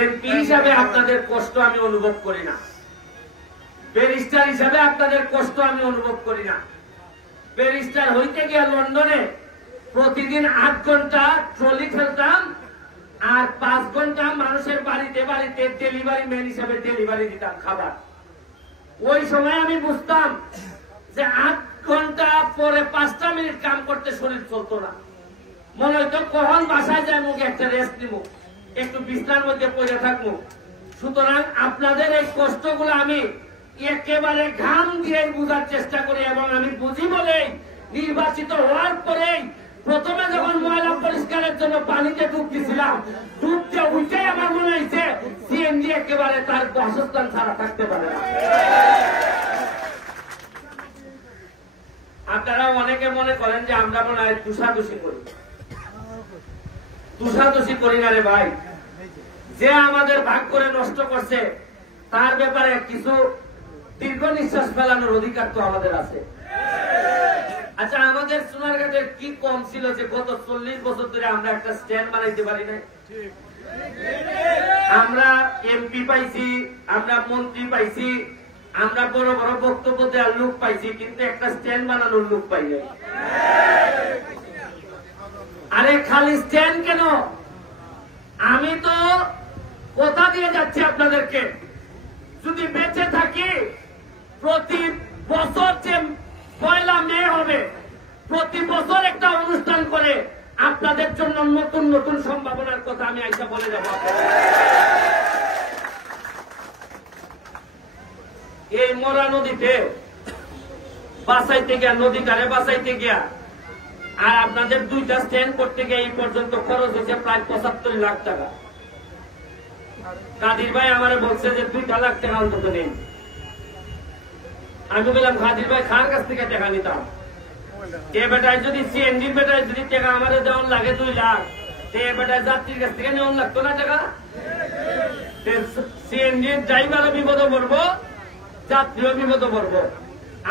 MP হিসাবে আপনাদের কষ্ট আমি অনুভব করি না, ব্যারিস্টার হিসাবে আপনাদের কষ্ট আমি অনুভব করি না। ব্যারিস্টার হইতে গিয়ে লন্ডনে প্রতিদিন 8 ঘন্টা ট্রলি ফেলতাম আর 5 ঘন্টা মানুষের বাড়িতে বাড়িতে ডেলিভারি ম্যান হিসাবে ডেলিভারি দিতাম খাবার। ওই সময় আমি বুঝতাম যে 8 ঘন্টা পরে 5টা মিনিট কাম করতে শরীর চলতো না, মনে হইতো কখন বাসায় যায় মুখে একটা রেস্ট নিব, একটু বিছনার মধ্যে পড়ে থাকবো। সুতরাং আপনাদের এই কষ্টগুলো আমি একেবারে ঘাম দিয়ে বুঝার চেষ্টা করি এবং আমি বুঝি বলেই নির্বাচিত হওয়ার পরেই প্রথমে যখন ময়লা পরিষ্কারের জন্য পানিতে ডুব দিয়েছিলাম, ডুবতে উঠেই আমার মনে হয়েছে সিএনজি একেবারে তার বাসস্থান ছাড়া থাকতে পারে না। আপনারা অনেকে মনে করেন যে আমরা মনে হয় তুষাদুষি করি। তুষাদুষি করি না রে ভাই, যে আমাদের ভাগ করে নষ্ট করছে তার ব্যাপারে কিছু দীর্ঘ নিঃশ্বাস ফেলানোর অধিকার তো আমাদের আছে। আচ্ছা, আমাদের সোনারঘাটের কি কম ছিল যে গত 40 বছর ধরে আমরা একটা স্ট্যান্ড বানাইতে পারি না? আমরা এমপি পাইছি, আমরা মন্ত্রী পাইছি, আমরা বড় বড় বক্তব্য দেওয়ার লোক পাইছি, কিন্তু একটা স্ট্যান্ড বানানোর লোক পাই নাই। আরে খালি স্ট্যান্ড কেন, আমি তো কথা দিয়ে যাচ্ছি আপনাদেরকে, যদি বেঁচে থাকি প্রতি বছর যে 1 মে হবে, প্রতি বছর একটা অনুষ্ঠান করে আপনাদের জন্য নতুন নতুন সম্ভাবনার কথা আমি আইসা বলে যাব। এই মরা নদীতে বাঁচাইতে গিয়া, নদীটারে বাঁচাইতে গিয়া আর আপনাদের 2টা স্ট্যান্ড করতে গিয়ে এই পর্যন্ত খরচ হয়েছে প্রায় 75 লাখ টাকা। কাদির ভাই আমারে বলছে যে 2 লাখ টাকা অন্তত নেই। আমি বললাম কাদির ভাই খার কাছ থেকে টাকা নিতাম, এ বেটায় যদি সিএনজির বেটায় যদি টাকা আমাদের দেওয়ার লাগে 2 লাখ, এ বেটায় যাত্রীর কাছ থেকে নেওয়ার লাগতো না টাকা? সিএনজির ড্রাইভারও বিপদে পড়বো, যাত্রীও বিপদে পড়বো।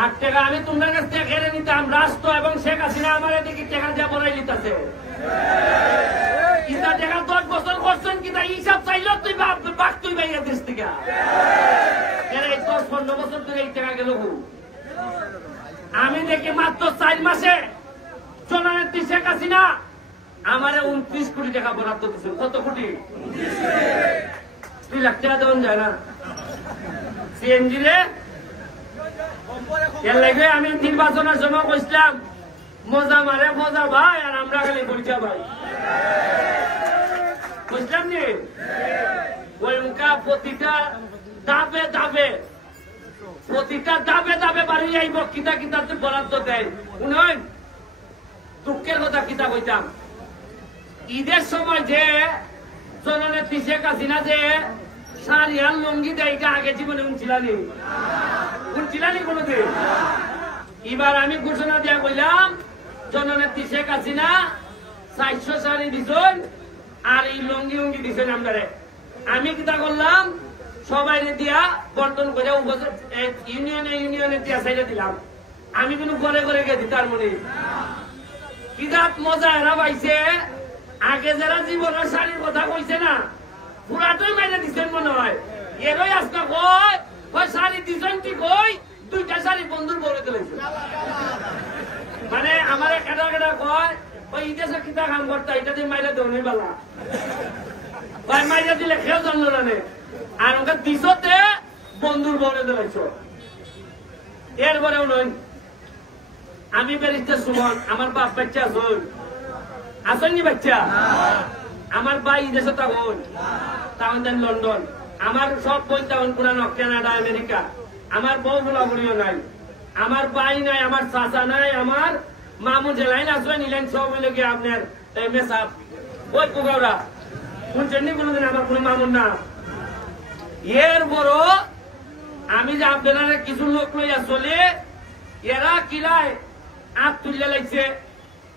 8 টাকা আমি তোমার কাছ থেকে কেড়ে নিতাম, রাষ্ট্র এবং শেখ হাসিনা আমার এদিকে টাকা দিয়ে বড়াই নিতেছে। কিতা টাকা 10 বছর করছেন, কিতা হিসাব চাইল তুই বাক তুই বাইরে দেশ থেকে। এই 10-15 বছর ধরে এই টাকা গেল। আমি দেখি মাত্র 4 মাসে জননেত্রী শেখ হাসিনা আমারে 29 কোটি টাকা বরাদ্দ দিচ্ছে। কত কোটি? 2 লাখ টাকা দেওয়া যায় না সিএনজি রে। এর লাগে আমি নির্বাচনের সময় কইছিলাম মজা মারে মজা ভাই, আর আমরা খালি পরিচয় ভাই বুঝলাম নি। ওই উনকা প্রতিটা দাবে দাবে বাড়ি আইব, কিতা কিতা বরাদ্দ দেয়। উনি দুঃখের কথা কিতা কইতাম, ঈদের সময় যে জননেত্রী শেখ হাসিনা যে শাড়ি আর লুঙ্গি দেয়, এটা আগে জীবনে উনছিলানি কোনদিন? এবার আমি ঘোষণা দিয়া কইলাম জননেত্রী শেখ হাসিনা 400 শাড়ি দিছেন আর এই লুঙ্গি উঙ্গি দিছেন। আমি কিতা করলাম, সবাই দিয়া বর্তন করে ইউনিয়নে দিয়া সাইডে দিলাম। আমি কিন্তু ঘরে ঘরে গেছি। তার মনে কিরাত মজা এরা পাইছে। আগে যারা জীবনের শাড়ির কথা কইছে না, পুরাটাই মাইনে দিচ্ছেন মনে হয়। এরই আজকে কয় শাড়ি দিচ্ছেন ঠিক, ওই 2টা শাড়ি বন্ধুর বলে দিলেছে। মানে আমার কেটা কেটা কয় ওই ইতিহাসের কিতা কাম করতা, এটা দিয়ে মাইরা দেওয়া বেলা ভাই, মাইরা দিলে খেয়েও জানলো না। আর ওকে দিশতে বন্ধুর বলে দিলেছ। এরপরেও নয়, আমি ব্যারিস্টার সুমন, আমার বাপ বাচ্চা আসেননি বাচ্চা, আমার ভাই দেশে তখন দেন লন্ডন, আমার সব বই তখন পুরানো কানাডা আমেরিকা, আমার বউ বুড়াবুড়িও নাই, আমার ভাই নাই, আমার চাচা নাই, আমার মামু জেলাইন আসবেন নিলেন সব মিলে গিয়ে আপনার মেসাপ ওই কুকাওরা শুনছেন কোনদিন আমার কোন মামুর না। এর বড় আমি যে আপনারা কিছু লোক লইয়া চলে, এরা কিলায় আপ তুলে লাগছে,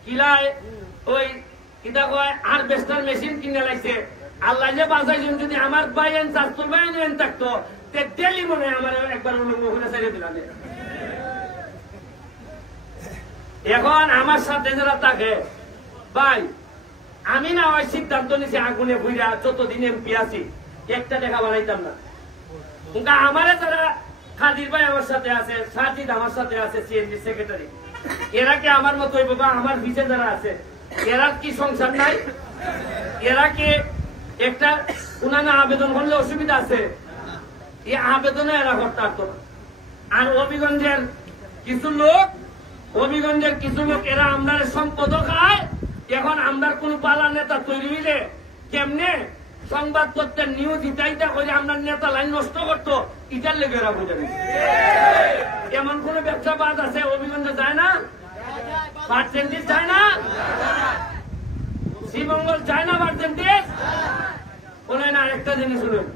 কিলায় ওই কিতা কয় হারভেস্টার মেশিন কিনে লাগছে। আল্লাহ যে বাঁচাইছেন, যদি আমার ভাই এন চাষতুর ভাই এন থাকতো ডেলি মনে আমার একবার ওখানে ছেড়ে দিলাম। এখন আমার সাথে যারা থাকে ভাই, আমি না ওই সিদ্ধান্ত নিছি আগুনে বুঝা যতদিন এমপি আছি একটা টাকা বানাইতাম না। আমারে যারা খাদির ভাই আমার সাথে আছে, সাজিদ আমার সাথে আছে, সিএনজি সেক্রেটারি, এরা কি আমার মতোই বাবা? আমার ভিসে যারা আছে এরা কি সংসার নাই? এরা কি একটা উনানা আবেদন করলে অসুবিধা আছে? এই আবেদনে এরা করতে পারতো না। আর হবিগঞ্জের কিছু লোক এরা আমরার সম্পদ খায়। এখন আমরার কোন পালা নেতা তৈরি হইলে কেমনে সংবাদপত্রের নিউজ ইটাইটা করে আমরা নেতা লাইন নষ্ট করতো, ইটার লেগে এরা বুঝে নেই। এমন কোন ব্যবসা বাদ আছে হবিগঞ্জে যায় না? পার্সেন্টেজ যায় না? শ্রীমঙ্গল যায় না পার্সেন্টেজ? বলে না একটা জিনিস শুনুন,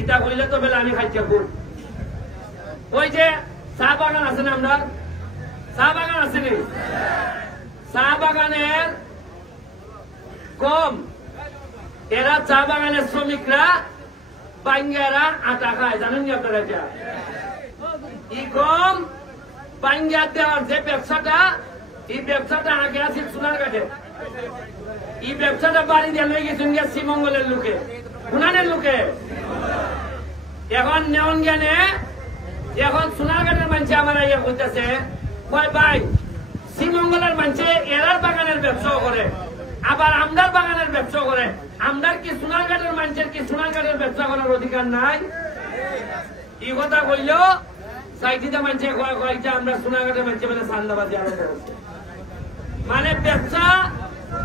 ইটা কইলে তো বেলা আমি খাইছি গুড়। ওই যে চা বাগান আছে না, আমরা চা বাগান আছে নি, চা বাগানের কম এরা চা বাগানের শ্রমিকরা বাঙ্গারা আটা খায়, জানেন নি আপনারা? এটা ই কম বাঙ্গা দেওয়ার যে ব্যবসাটা, এই ব্যবসাটা আগে আছে সোনারঘাটে। এই ব্যবসাটা বাড়ি দিয়ে লই গেছেন শ্রীমঙ্গলের লোকে, গুনানের লোকে। এখন নেওয়ান জ্ঞানে এখন সোনারঘাটের মানুষ আমার ইয়ে করতেছে, কয় ভাই শ্রীমঙ্গলের মানুষে এরার বাগানের ব্যবসাও করে, আবার আমদার বাগানের ব্যবসা করে। আমদার কি সোনারঘাটের মানুষের কি সোনারঘাটের ব্যবসা করার অধিকার নাই? এই কথা কইল সাইটিতে মানুষে কয়েকটা আমরা সোনারঘাটের মানুষে মানে সান্দাবাজি আরম্ভ করছে। মানে ব্যবসা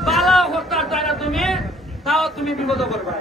পালাও করতে পারতো না তুমি, তাও তুমি বিপদ করবা।